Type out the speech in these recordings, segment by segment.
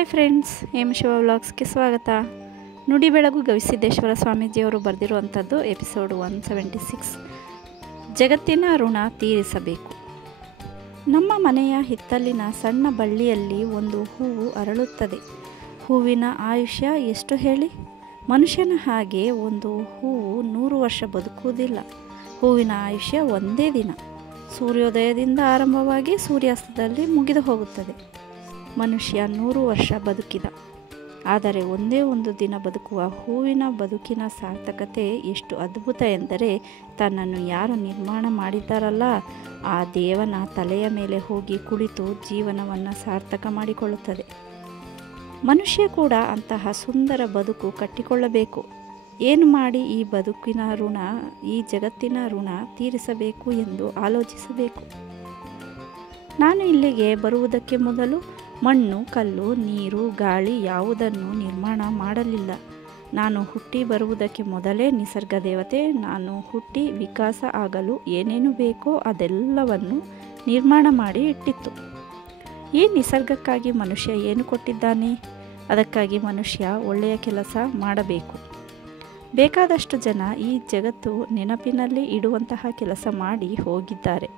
Hi friends, Shiva ವ್ಲಾಗ್ಸ್ಗೆ ಸ್ವಾಗತ. ನುಡಿ ಬೆಳಗು ಗವಿಸಿದ್ದೇಶ್ವರ ಸ್ವಾಮೀಜಿಯವರು ಬರೆದಿರುವಂಥದ್ದು ಎಪಿಸೋಡ್ 176. ಜಗತ್ತಿನ ಋಣ ತೀರಿಸಬೇಕು. ನಮ್ಮ ಮನೆಯ ಹಿತ್ತಲಿನ ಸಣ್ಣ ಬಳ್ಳಿಯಲ್ಲಿ ಒಂದು ಹೂವು ಅರಳುತ್ತದೆ. ಹೂವಿನ ಆಯುಷ್ಯ ಎಷ್ಟು ಹೇಳಿ? ಮನುಷ್ಯನ ಹಾಗೆ ಒಂದು ಹೂವು 100 ವರ್ಷ ಬದುಕುವುದಿಲ್ಲ. ಹೂವಿನ ಆಯುಷ್ಯ ಒಂದೇ ದಿನ. ಸೂರ್ಯೋದಯದಿಂದ ಆರಂಭವಾಗಿ ಸೂರ್ಯಾಸ್ತದಲ್ಲಿ ಮುಗಿದು ಹೋಗುತ್ತದೆ. ಮನುಷ್ಯ 100 ವರ್ಷ ಬದುಕಿದ. ಆದರೆ ಒಂದೇ ಒಂದು ದಿನ ಬದುಕುವ ಹೂವಿನ ಬದುಕಿನ ಸಾರ್ಥಕತೆ ಎಷ್ಟು ಅದ್ಭುತ ಎಂದರೆ, ತನ್ನನ್ನು ಯಾರು ನಿರ್ಮಾಣ ಮಾಡಿದ್ದಾರಲ್ಲ ಆ ದೇವನ ತಲೆಯ ಮೇಲೆ ಹೋಗಿ ಕುಳಿತು ಜೀವನವನ್ನು ಸಾರ್ಥಕ ಮಾಡಿಕೊಳ್ಳುತ್ತದೆ. ಮನುಷ್ಯ ಕೂಡ ಅಂತಹ ಸುಂದರ ಬದುಕು ಕಟ್ಟಿಕೊಳ್ಳಬೇಕು. ಏನು ಮಾಡಿ ಈ ಬದುಕಿನ ಋಣ, ಈ ಜಗತ್ತಿನ ಋಣ ತೀರಿಸಬೇಕು ಎಂದು ಆಲೋಚಿಸಬೇಕು. ನಾನು ಇಲ್ಲಿಗೆ ಬರುವುದಕ್ಕೆ ಮೊದಲು ಮಣ್ಣು, ಕಲ್ಲು, ನೀರು, ಗಾಳಿ ಯಾವುದನ್ನು ನಿರ್ಮಾಣ ಮಾಡಲಿಲ್ಲ. ನಾನು ಹುಟ್ಟಿ ಬರುವುದಕ್ಕೆ ಮೊದಲೇ ನಿಸರ್ಗ ದೇವತೆ ನಾನು ಹುಟ್ಟಿ ವಿಕಾಸ ಆಗಲು ಏನೇನು ಬೇಕೋ ಅದೆಲ್ಲವನ್ನು ನಿರ್ಮಾಣ ಮಾಡಿ ಇಟ್ಟಿತ್ತು. ಈ ನಿಸರ್ಗಕ್ಕಾಗಿ ಮನುಷ್ಯ ಏನು ಕೊಟ್ಟಿದ್ದಾನೆ? ಅದಕ್ಕಾಗಿ ಮನುಷ್ಯ ಒಳ್ಳೆಯ ಕೆಲಸ ಮಾಡಬೇಕು. ಬೇಕಾದಷ್ಟು ಜನ ಈ ಜಗತ್ತು ನೆನಪಿನಲ್ಲಿ ಇಡುವಂತಹ ಕೆಲಸ ಮಾಡಿ ಹೋಗಿದ್ದಾರೆ.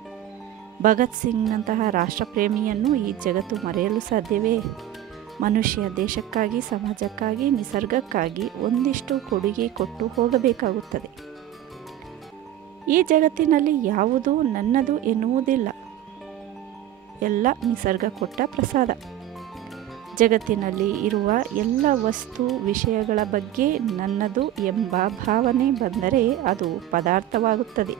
ಭಗತ್ ಸಿಂಗ್ನಂತಹ ರಾಷ್ಟ್ರಪ್ರೇಮಿಯನ್ನು ಈ ಜಗತ್ತು ಮರೆಯಲು ಸಾಧ್ಯವೇ? ಮನುಷ್ಯ ದೇಶಕ್ಕಾಗಿ, ಸಮಾಜಕ್ಕಾಗಿ, ನಿಸರ್ಗಕ್ಕಾಗಿ ಒಂದಿಷ್ಟು ಕೊಡುಗೆ ಕೊಟ್ಟು ಹೋಗಬೇಕಾಗುತ್ತದೆ. ಈ ಜಗತ್ತಿನಲ್ಲಿ ಯಾವುದೂ ನನ್ನದು ಎನ್ನುವುದಿಲ್ಲ. ಎಲ್ಲ ನಿಸರ್ಗ ಕೊಟ್ಟ ಪ್ರಸಾದ. ಜಗತ್ತಿನಲ್ಲಿ ಇರುವ ಎಲ್ಲ ವಸ್ತು ವಿಷಯಗಳ ಬಗ್ಗೆ ನನ್ನದು ಎಂಬ ಭಾವನೆ ಬಂದರೆ ಅದು ಪದಾರ್ಥವಾಗುತ್ತದೆ.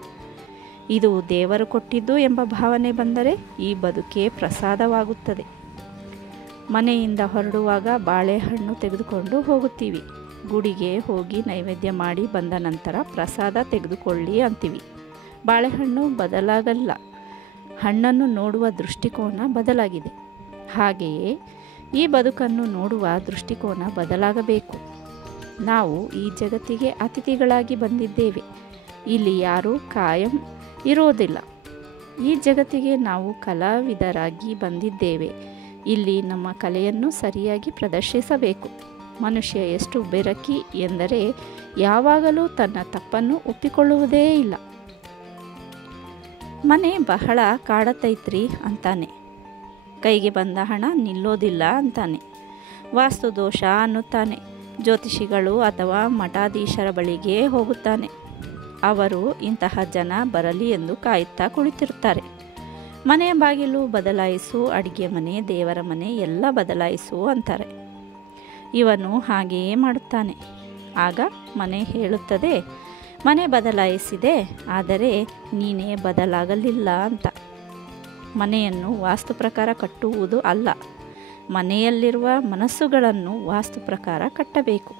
ಇದು ದೇವರು ಕೊಟ್ಟಿದ್ದು ಎಂಬ ಭಾವನೆ ಬಂದರೆ ಈ ಬದುಕೇ ಪ್ರಸಾದವಾಗುತ್ತದೆ. ಮನೆಯಿಂದ ಹೊರಡುವಾಗ ಬಾಳೆಹಣ್ಣು ತೆಗೆದುಕೊಂಡು ಹೋಗುತ್ತೀವಿ. ಗುಡಿಗೆ ಹೋಗಿ ನೈವೇದ್ಯ ಮಾಡಿ ಬಂದ ನಂತರ ಪ್ರಸಾದ ತೆಗೆದುಕೊಳ್ಳಿ ಅಂತೀವಿ. ಬಾಳೆಹಣ್ಣು ಬದಲಾಗಲ್ಲ. ಹಣ್ಣನ್ನು ನೋಡುವ ದೃಷ್ಟಿಕೋನ ಬದಲಾಗಿದೆ. ಹಾಗೆಯೇ ಈ ಬದುಕನ್ನು ನೋಡುವ ದೃಷ್ಟಿಕೋನ ಬದಲಾಗಬೇಕು. ನಾವು ಈ ಜಗತ್ತಿಗೆ ಅತಿಥಿಗಳಾಗಿ ಬಂದಿದ್ದೇವೆ. ಇಲ್ಲಿ ಯಾರೂ ಕಾಯಂ ಇರೋದಿಲ್ಲ. ಈ ಜಗತ್ತಿಗೆ ನಾವು ಕಲಾವಿದರಾಗಿ ಬಂದಿದ್ದೇವೆ. ಇಲ್ಲಿ ನಮ್ಮ ಕಲೆಯನ್ನು ಸರಿಯಾಗಿ ಪ್ರದರ್ಶಿಸಬೇಕು. ಮನುಷ್ಯ ಎಷ್ಟು ಬೆರಕಿ ಎಂದರೆ ಯಾವಾಗಲೂ ತನ್ನ ತಪ್ಪನ್ನು ಒಪ್ಪಿಕೊಳ್ಳುವುದೇ ಇಲ್ಲ. ಮನೆ ಬಹಳ ಕಾಡತೈತ್ರಿ ಅಂತಾನೆ. ಕೈಗೆ ಬಂದ ಹಣ ನಿಲ್ಲೋದಿಲ್ಲ ಅಂತಾನೆ. ವಾಸ್ತು ದೋಷ ಅನ್ನುತ್ತಾನೆ. ಜ್ಯೋತಿಷಿಗಳು ಅಥವಾ ಮಠಾಧೀಶರ ಬಳಿಗೆ ಹೋಗುತ್ತಾನೆ. ಅವರು ಇಂತಹ ಜನ ಬರಲಿ ಎಂದು ಕಾಯುತ್ತಾ ಕುಳಿತಿರುತ್ತಾರೆ. ಮನೆಯ ಬಾಗಿಲು ಬದಲಾಯಿಸು, ಅಡಿಗೆ ಮನೆ, ದೇವರ ಮನೆ ಎಲ್ಲ ಬದಲಾಯಿಸು ಅಂತಾರೆ. ಇವನು ಹಾಗೆಯೇ ಮಾಡುತ್ತಾನೆ. ಆಗ ಮನೆ ಹೇಳುತ್ತದೆ, ಮನೆ ಬದಲಾಯಿಸಿದೆ, ಆದರೆ ನೀನೇ ಬದಲಾಗಲಿಲ್ಲ ಅಂತ. ಮನೆಯನ್ನು ವಾಸ್ತು ಪ್ರಕಾರ ಕಟ್ಟುವುದು ಅಲ್ಲ, ಮನೆಯಲ್ಲಿರುವ ಮನಸ್ಸುಗಳನ್ನು ವಾಸ್ತು ಪ್ರಕಾರ ಕಟ್ಟಬೇಕು.